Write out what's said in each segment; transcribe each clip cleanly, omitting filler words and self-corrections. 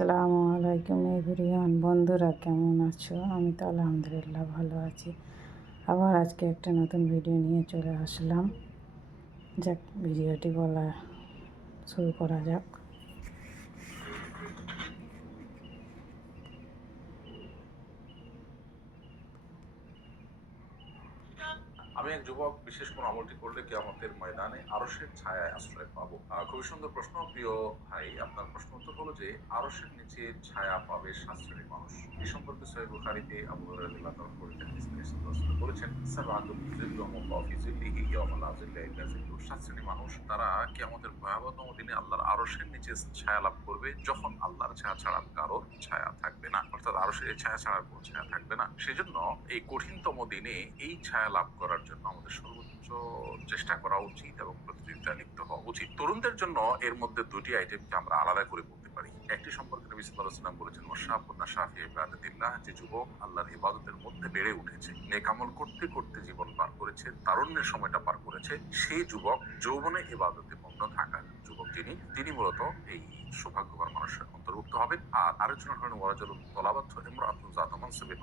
আসসালামু আলাইকুম এভরিওয়ান, বন্ধুরা কেমন আছো? আমি তো আলহামদুলিল্লাহ ভালো আছি। আবার আজকে একটা নতুন ভিডিও নিয়ে চলে আসলাম। যাক, ভিডিওটি বলা শুরু করা যাক। আমি এক যুবক, বিশেষ কোন আমলটি করলে কিয়ামতের ময়দানে আরশের ছায়ায় আশ্রয় পাবো? খুবই সুন্দর প্রশ্ন, প্রিয় ভাই। আপনার প্রশ্ন উত্তর হলো যে আরশের নিচে ছায়া পাবে 7 শ্রেণীর মানুষ। এ সম্পর্কে সহিহ বুখারীতে আবু হুরায়রা রাদিয়াল্লাহু তাআলা বর্ণিত হাদিস নবী সাল্লাল্লাহু আলাইহি ওয়াসাল্লাম বলেছেন, সাবআতুন যুযিল্লুহুমুল্লাহু ফি যিল্লিহি ইয়াওমা লা যিল্লা ইল্লা যিল্লুহু। 7 শ্রেণীর মানুষ, তারা কিয়ামতের ভয়াবহতম দিনে আল্লাহর আরশের নিচে ছায়া লাভ করবে, যখন আল্লাহর ছায়া ছাড়া কারোর ছায়া থাকবে না। অর্থাৎ আরশের ছায়া ছাড়া কোনো ছায়া থাকবে না। সেজন্য এই কঠিনতম দিনে এই ছায়া লাভ করার জন্য আমাদের সর্বোচ্চ চেষ্টা করা উচিত এবং প্রতিযোগিতায় লিপ্ত হওয়া উচিত। তরুণদের জন্য এর মধ্যে দুটি আইটেমকে আমরা আলাদা করে বলতে পারি। একটি সম্পর্কে নবী সাল্লাল্লাহু আলাইহি ওয়াসাল্লাম বলেছেন, ওয়াশাবুন নাশা ফি ইবাদাতিল্লাহ, যে যুবক আল্লাহর ইবাদতের মধ্যে বেড়ে উঠেছে, নেক আমল করতে করতে জীবন পার করেছে, তারুণ্যের সময়টা পার করেছে, সেই যুবক যৌবনে ইবাদতে মগ্ন থাকার যুবক তিনি মূলত এই সৌভাগ্যবান মানুষের অন্তর্ভুক্ত হবেন। আর আরেকজন হলেন ওয়ারাজুলুন তলাবাতহু ইমরাতুন যাতু মানসিবিন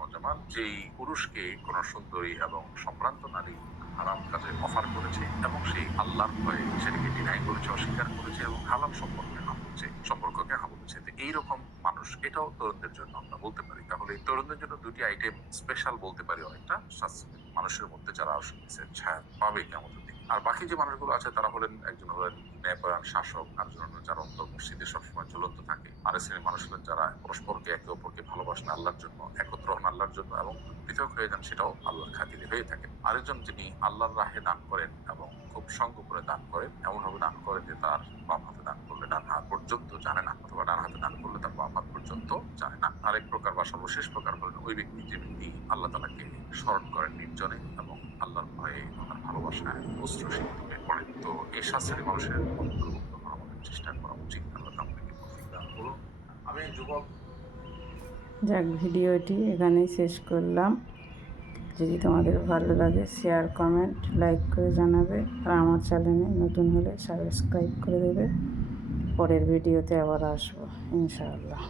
ওয়া জামাল, যেই পুরুষকে কোন সুন্দরী এবং সম্ভ্রান্ত নারী হারাম কাজে অফার করেছে এবং সেই আল্লাহর ভয়ে সেটাকে ডিনাই করেছে, অস্বীকার করেছে এবং হালাল সম্পর্ককে হা বলেছে। তো এইরকম মানুষ, এটাও তরুণদের জন্য আমরা বলতে পারি। তাহলে এই তরুণদের জন্য দুটি আইটেম স্পেশাল বলতে পারি অনেকটা, শাস্ত্রের মানুষের মধ্যে যারা আসলে ছায়া পাবে কেমতের দিকে। আর বাকি যে মানুষগুলো আছে তারা হলেন, একজন হলেন ন্যায়পরায়ণ শাসক, আরেকজন হলেন যারা অন্তর মসজিদে সবসময় ঝুলন্ত থাকে, আরেক শ্রেণীর মানুষ হলেন যারা পরস্পরকে একে অপরকে ভালোবাসেন আল্লাহর জন্য, একত্র হন আল্লাহর জন্য এবং পৃথক হয়ে যান সেটাও আল্লাহর খাতিরে হয়ে থাকেন। আরেকজন যিনি আল্লাহর রাহে দান করেন এবং খুব সঙ্গ করে দান করেন, এমন ভাবে দান করেন যে তার বাম হাতে দান করলে ডান হাত পর্যন্ত জানে না, অথবা ডান হাতে দান করলে তার বাম হাত পর্যন্ত জানে না। আরেক প্রকার বা সর্বশেষ প্রকার হলেন ওই ব্যক্তি, যে ব্যক্তি আল্লাহ তাআলাকে স্মরণ করেন নির্জনে এবং আল্লাহর ভয়ে, আল্লাহর ভালোবাসায় অশ্রুসিক্ত হয়ে পড়েন। তো এই 7 শ্রেণীর মানুষের অন্তর্ভুক্ত হওয়ার আমাদের চেষ্টা করা উচিত। আল্লাহ আমাদেরকে তৌফিক দান করুন। আমি এক যুবক। যাক, ভিডিওটি এখানেই শেষ করলাম। যদি তোমাদের ভালো লাগে, শেয়ার, কমেন্ট, লাইক করে জানাবে। আর আমার চ্যানেলে নতুন হলে সাবস্ক্রাইব করে দেবে। পরের ভিডিওতে আবার আসবো ইনশাআল্লাহ।